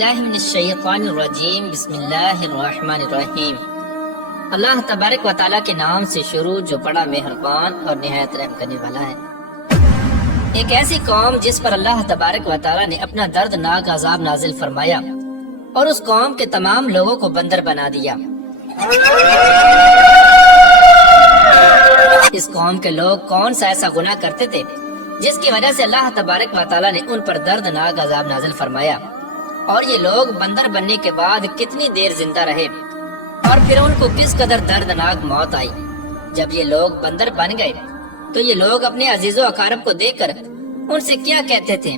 باللہ من الشیطان الرجیم بسم اللہ الرحمن الرحیم۔ اللہ تبارک و تعالیٰ کے نام سے شروع جو بڑا مہربان اور نہایت رحم کرنے والا ہے۔ ایک ایسی قوم جس پر اللہ تبارک و تعالیٰ نے اپنا دردناک عذاب نازل فرمایا اور اس قوم کے تمام لوگوں کو بندر بنا دیا۔ اس قوم کے لوگ کون سا ایسا گناہ کرتے تھے جس کی وجہ سے اللہ تبارک و تعالیٰ نے ان پر دردناک عذاب نازل فرمایا، اور یہ لوگ بندر بننے کے بعد کتنی دیر زندہ رہے اور پھر ان کو کس قدر دردناک موت آئی۔ جب یہ لوگ بندر بن گئے تو یہ لوگ اپنے عزیز و اقارب کو دیکھ کر ان سے کیا کہتے تھے،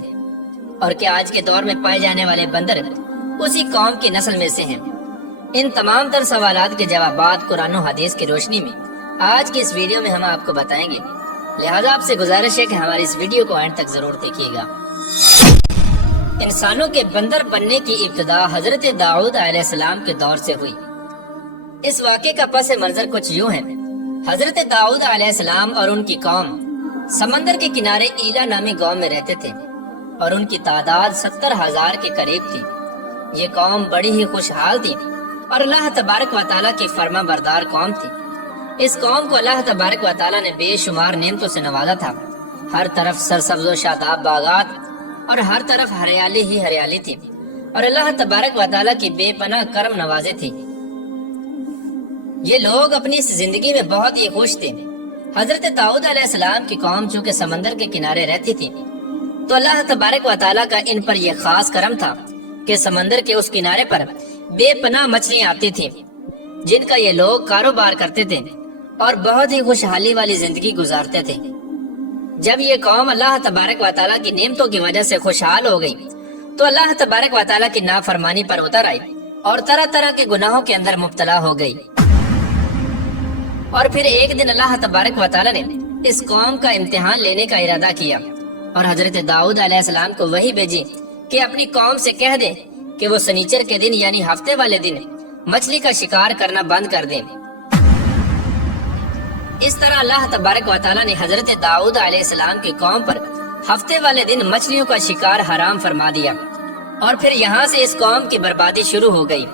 اور کیا آج کے دور میں پائے جانے والے بندر اسی قوم کی نسل میں سے ہیں؟ ان تمام تر سوالات کے جوابات قرآن و حدیث کی روشنی میں آج کی اس ویڈیو میں ہم آپ کو بتائیں گے، لہذا آپ سے گزارش ہے کہ ہماری اس ویڈیو کو اینڈ تک ضرور دیکھیے گا۔ انسانوں کے بندر بننے کی ابتدا حضرت داؤد علیہ السلام کے دور سے ہوئی۔ اس واقعے کا پس منظر کچھ یوں ہے۔ حضرت داؤد علیہ السلام اور ان کی قوم سمندر کے کنارے ایلا نامی گاؤں میں رہتے تھے اور ان کی تعداد 70,000 کے قریب تھی۔ یہ قوم بڑی ہی خوشحال تھی اور اللہ تبارک و تعالیٰ کی فرما بردار قوم تھی۔ اس قوم کو اللہ تبارک و تعالیٰ نے بے شمار نعمتوں سے نوازا تھا۔ ہر طرف سرسبز و شاداب باغات اور ہر طرف ہریالی ہی ہریالی تھی، اور اللہ تبارک و تعالیٰ کی بے پناہ کرم نوازے تھی۔ یہ لوگ اپنی اس زندگی میں بہت ہی خوش تھے۔ حضرت داؤد علیہ السلام کی قوم چونکہ سمندر کے کنارے رہتی تھی تو اللہ تبارک و تعالیٰ کا ان پر یہ خاص کرم تھا کہ سمندر کے اس کنارے پر بے پناہ مچھلیاں آتی تھیں جن کا یہ لوگ کاروبار کرتے تھے اور بہت ہی خوشحالی والی زندگی گزارتے تھے۔ جب یہ قوم اللہ تبارک و تعالیٰ کی نعمتوں کی وجہ سے خوشحال ہو گئی تو اللہ تبارک و تعالیٰ کی نافرمانی پر اتر آئی اور طرح طرح کے گناہوں کے اندر مبتلا ہو گئی۔ اور پھر ایک دن اللہ تبارک و تعالیٰ نے اس قوم کا امتحان لینے کا ارادہ کیا اور حضرت داؤد علیہ السلام کو وحی بھیجی کہ اپنی قوم سے کہہ دے کہ وہ سنیچر کے دن یعنی ہفتے والے دن مچھلی کا شکار کرنا بند کر دیں۔ اس طرح اللہ تبارک و تعالیٰ نے حضرت داؤد علیہ السلام کی قوم پر ہفتے والے دن مچھلیوں کا شکار حرام فرما دیا، اور پھر یہاں سے اس قوم کی بربادی شروع ہو گئی۔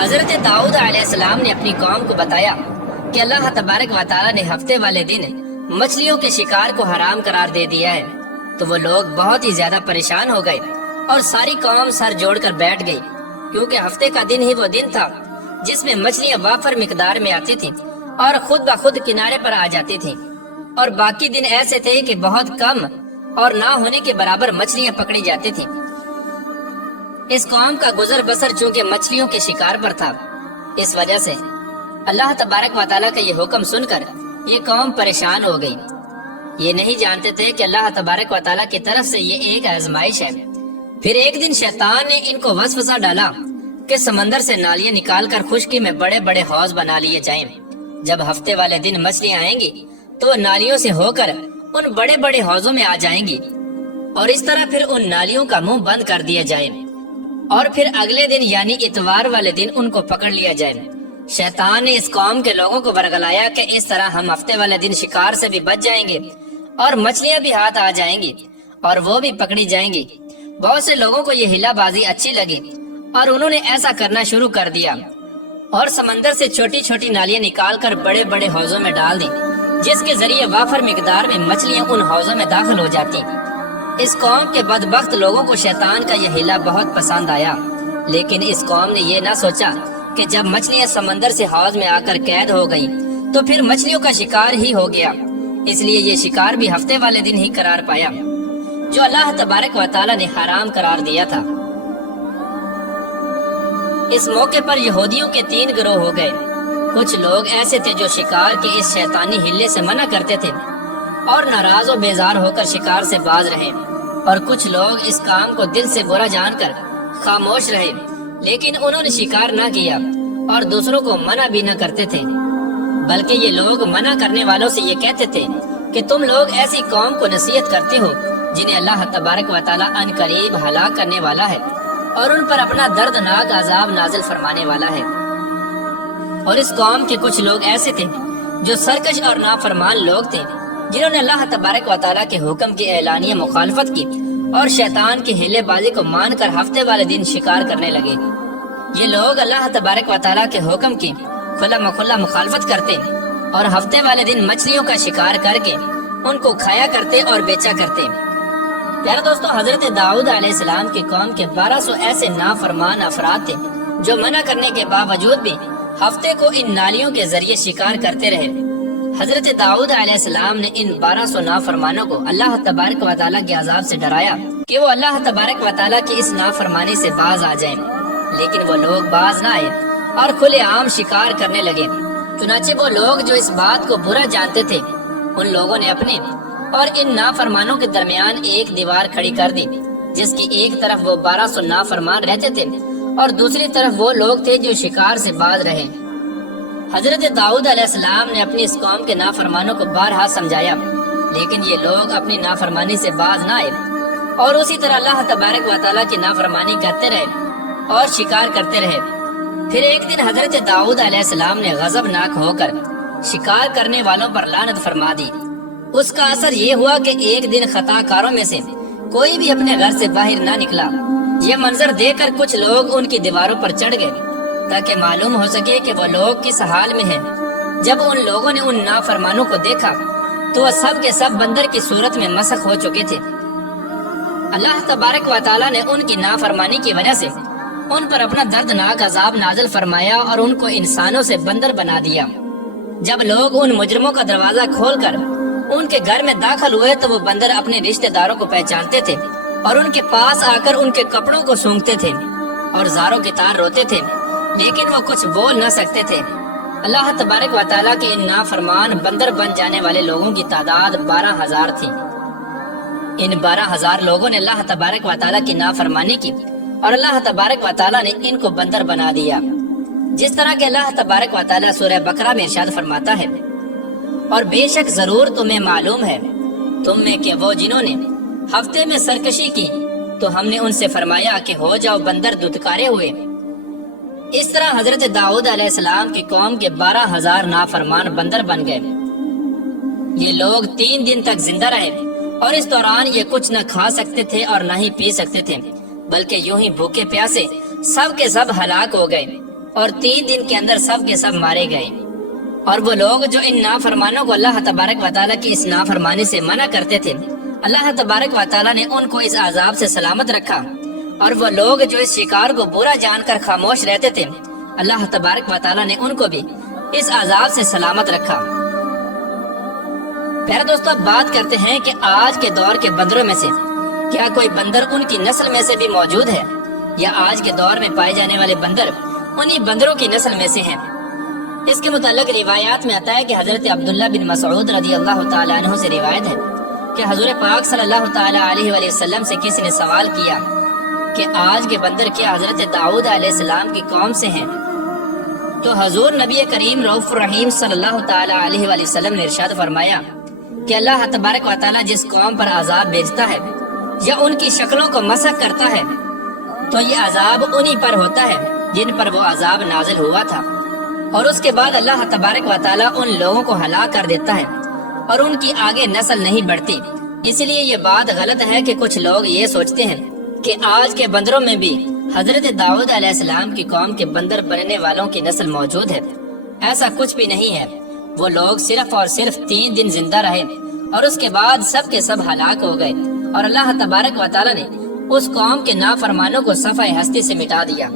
حضرت داؤد علیہ السلام نے اپنی قوم کو بتایا کہ اللہ تبارک و تعالیٰ نے ہفتے والے دن مچھلیوں کے شکار کو حرام قرار دے دیا ہے، تو وہ لوگ بہت ہی زیادہ پریشان ہو گئے اور ساری قوم سر جوڑ کر بیٹھ گئی، کیونکہ ہفتے کا دن ہی وہ دن تھا جس میں مچھلیاں وافر مقدار میں آتی تھیں اور خود بخود کنارے پر آ جاتی تھیں، اور باقی دن ایسے تھے کہ بہت کم اور نہ ہونے کے برابر مچھلیاں پکڑی جاتی تھیں۔ اس قوم کا گزر بسر چونکہ مچھلیوں کے شکار پر تھا، اس وجہ سے اللہ تبارک و تعالیٰ کا یہ حکم سن کر یہ قوم پریشان ہو گئی۔ یہ نہیں جانتے تھے کہ اللہ تبارک و تعالیٰ کی طرف سے یہ ایک آزمائش ہے۔ پھر ایک دن شیطان نے ان کو وسوسہ ڈالا کہ سمندر سے نالیاں نکال کر خشکی میں بڑے بڑے حوض بنا لیے جائیں۔ جب ہفتے والے دن مچھلیاں آئیں گی تو وہ نالیوں سے ہو کر ان بڑے بڑے حوضوں میں آ جائیں گی، اور اس طرح پھر ان نالیوں کا منہ بند کر دیا جائے، اور پھر اگلے دن یعنی اتوار والے دن ان کو پکڑ لیا جائے۔ شیطان نے اس قوم کے لوگوں کو ورگلایا کہ اس طرح ہم ہفتے والے دن شکار سے بھی بچ جائیں گے اور مچھلیاں بھی ہاتھ آ جائیں گی اور وہ بھی پکڑی جائیں گی۔ بہت سے لوگوں کو یہ ہلا بازی اچھی لگی اور انہوں نے ایسا کرنا شروع کر دیا اور سمندر سے چھوٹی چھوٹی نالیاں نکال کر بڑے بڑے حوضوں میں ڈال دی، جس کے ذریعے وافر مقدار میں مچھلیاں ان حوضوں میں داخل ہو جاتی۔ اس قوم کے بدبخت لوگوں کو شیطان کا یہ ہلا بہت پسند آیا، لیکن اس قوم نے یہ نہ سوچا کہ جب مچھلیاں سمندر سے حوض میں آ کر قید ہو گئی تو پھر مچھلیوں کا شکار ہی ہو گیا۔ اس لیے یہ شکار بھی ہفتے والے دن ہی قرار پایا جو اللہ تبارک و تعالیٰ نے حرام قرار دیا تھا۔ اس موقع پر یہودیوں کے 3 گروہ ہو گئے۔ کچھ لوگ ایسے تھے جو شکار کے اس شیطانی ہلے سے منع کرتے تھے اور ناراض و بیزار ہو کر شکار سے باز رہے، اور کچھ لوگ اس کام کو دل سے برا جان کر خاموش رہے، لیکن انہوں نے شکار نہ کیا اور دوسروں کو منع بھی نہ کرتے تھے، بلکہ یہ لوگ منع کرنے والوں سے یہ کہتے تھے کہ تم لوگ ایسی قوم کو نصیحت کرتے ہو جنہیں اللہ تبارک و تعالیٰ ان قریب ہلاک کرنے والا ہے اور ان پر اپنا دردناک عذاب نازل فرمانے والا ہے۔ اور اس قوم کے کچھ لوگ ایسے تھے جو سرکش اور نافرمان لوگ تھے، جنہوں نے اللہ تبارک و تعالیٰ کے حکم کی اعلانیہ مخالفت کی اور شیطان کی ہیلے بازی کو مان کر ہفتے والے دن شکار کرنے لگے۔ یہ لوگ اللہ تبارک و تعالیٰ کے حکم کی کھلا مکھلا مخالفت کرتے اور ہفتے والے دن مچھلیوں کا شکار کر کے ان کو کھایا کرتے اور بیچا کرتے۔ پیارے دوستو، حضرت داؤد علیہ السلام کی قوم کے 1200 ایسے نافرمان افراد تھے جو منع کرنے کے باوجود بھی ہفتے کو ان نالیوں کے ذریعے شکار کرتے رہے۔ حضرت داؤد علیہ السلام نے ان 1200 نافرمانوں کو اللہ تبارک و تعالیٰ کے عذاب سے ڈرایا کہ وہ اللہ تبارک و تعالیٰ کی اس نافرمانی سے باز آ جائیں، لیکن وہ لوگ باز نہ آئے اور کھلے عام شکار کرنے لگے۔ چنانچہ وہ لوگ جو اس بات کو برا جانتے تھے، ان لوگوں نے اپنے اور ان نافرمانوں کے درمیان ایک دیوار کھڑی کر دی، جس کی ایک طرف وہ 1200 نافرمان رہتے تھے اور دوسری طرف وہ لوگ تھے جو شکار سے باز رہے۔ حضرت داؤد علیہ السلام نے اپنی اس قوم کے نافرمانوں کو بارہا سمجھایا، لیکن یہ لوگ اپنی نافرمانی سے باز نہ آئے اور اسی طرح اللہ تبارک و تعالیٰ کی نافرمانی کرتے رہے اور شکار کرتے رہے۔ پھر ایک دن حضرت داؤد علیہ السلام نے غضبناک ہو کر شکار کرنے والوں پر لعنت فرما دی۔ اس کا اثر یہ ہوا کہ ایک دن خطا کاروں میں سے کوئی بھی اپنے گھر سے باہر نہ نکلا۔ یہ منظر دیکھ کر کچھ لوگ ان کی دیواروں پر چڑھ گئے تاکہ معلوم ہو سکے کہ وہ لوگ کس حال میں ہیں۔ جب ان لوگوں نے ان نافرمانوں کو دیکھا تو وہ سب کے سب بندر کی صورت میں مسخ ہو چکے تھے۔ اللہ تبارک و تعالیٰ نے ان کی نافرمانی کی وجہ سے ان پر اپنا دردناک عذاب نازل فرمایا اور ان کو انسانوں سے بندر بنا دیا۔ جب لوگ ان مجرموں کا دروازہ کھول کر ان کے گھر میں داخل ہوئے تو وہ بندر اپنے رشتہ داروں کو پہچانتے تھے اور ان کے پاس آ کر ان کے کپڑوں کو سونگتے تھے اور زاروں کی طرح روتے تھے، لیکن وہ کچھ بول نہ سکتے تھے۔ اللہ تبارک و تعالیٰ کے ان نافرمان بندر بن جانے والے لوگوں کی تعداد 12,000 تھی۔ ان 12,000 لوگوں نے اللہ تبارک و تعالیٰ کی نافرمانی کی اور اللہ تبارک و تعالیٰ نے ان کو بندر بنا دیا، جس طرح کہ اللہ تبارک و تعالیٰ سورہ بقرہ میں ارشاد فرماتا ہے، اور بے شک ضرور تمہیں معلوم ہے تم میں کہ وہ جنہوں نے ہفتے میں سرکشی کی تو ہم نے ان سے فرمایا کہ ہو جاؤ بندر دھتکارے ہوئے۔ اس طرح حضرت داؤد علیہ السلام کی قوم کے 12,000 نافرمان بندر بن گئے۔ یہ لوگ 3 دن تک زندہ رہے اور اس دوران یہ کچھ نہ کھا سکتے تھے اور نہ ہی پی سکتے تھے، بلکہ یوں ہی بھوکے پیاسے سب کے سب ہلاک ہو گئے اور 3 دن کے اندر سب کے سب مارے گئے۔ اور وہ لوگ جو ان نافرمانوں کو اللہ تبارک و تعالیٰ کی اس نافرمانی سے منع کرتے تھے، اللہ تبارک و تعالیٰ نے ان کو اس عذاب سے سلامت رکھا، اور وہ لوگ جو اس شکار کو برا جان کر خاموش رہتے تھے، اللہ تبارک و تعالیٰ نے ان کو بھی اس عذاب سے سلامت رکھا۔ پیارے دوستو، اب بات کرتے ہیں کہ آج کے دور کے بندروں میں سے کیا کوئی بندر ان کی نسل میں سے بھی موجود ہے، یا آج کے دور میں پائے جانے والے بندر انہی بندروں کی نسل میں سے ہیں؟ اس کے متعلق روایات میں آتا ہے کہ حضرت عبداللہ بن مسعود رضی اللہ تعالیٰ عنہ سے روایت ہے کہ حضور پاک صلی اللہ تعالیٰ علیہ وآلہ وسلم سے کسی نے سوال کیا کہ آج کے بندر کیا حضرت داؤد علیہ السلام کی قوم سے ہیں؟ تو حضور نبی کریم رؤوف الرحیم صلی اللہ تعالیٰ علیہ وآلہ وسلم نے ارشاد فرمایا کہ اللہ تبارک و تعالیٰ جس قوم پر عذاب بھیجتا ہے یا ان کی شکلوں کو مسخ کرتا ہے تو یہ عذاب انہی پر ہوتا ہے جن پر وہ عذاب نازل ہوا تھا، اور اس کے بعد اللہ تبارک و تعالیٰ ان لوگوں کو ہلاک کر دیتا ہے اور ان کی آگے نسل نہیں بڑھتی۔ اس لیے یہ بات غلط ہے کہ کچھ لوگ یہ سوچتے ہیں کہ آج کے بندروں میں بھی حضرت داؤد علیہ السلام کی قوم کے بندر بننے والوں کی نسل موجود ہے۔ ایسا کچھ بھی نہیں ہے۔ وہ لوگ صرف اور صرف 3 دن زندہ رہے اور اس کے بعد سب کے سب ہلاک ہو گئے، اور اللہ تبارک و تعالیٰ نے اس قوم کے نافرمانوں کو صفحہ ہستی سے مٹا دیا۔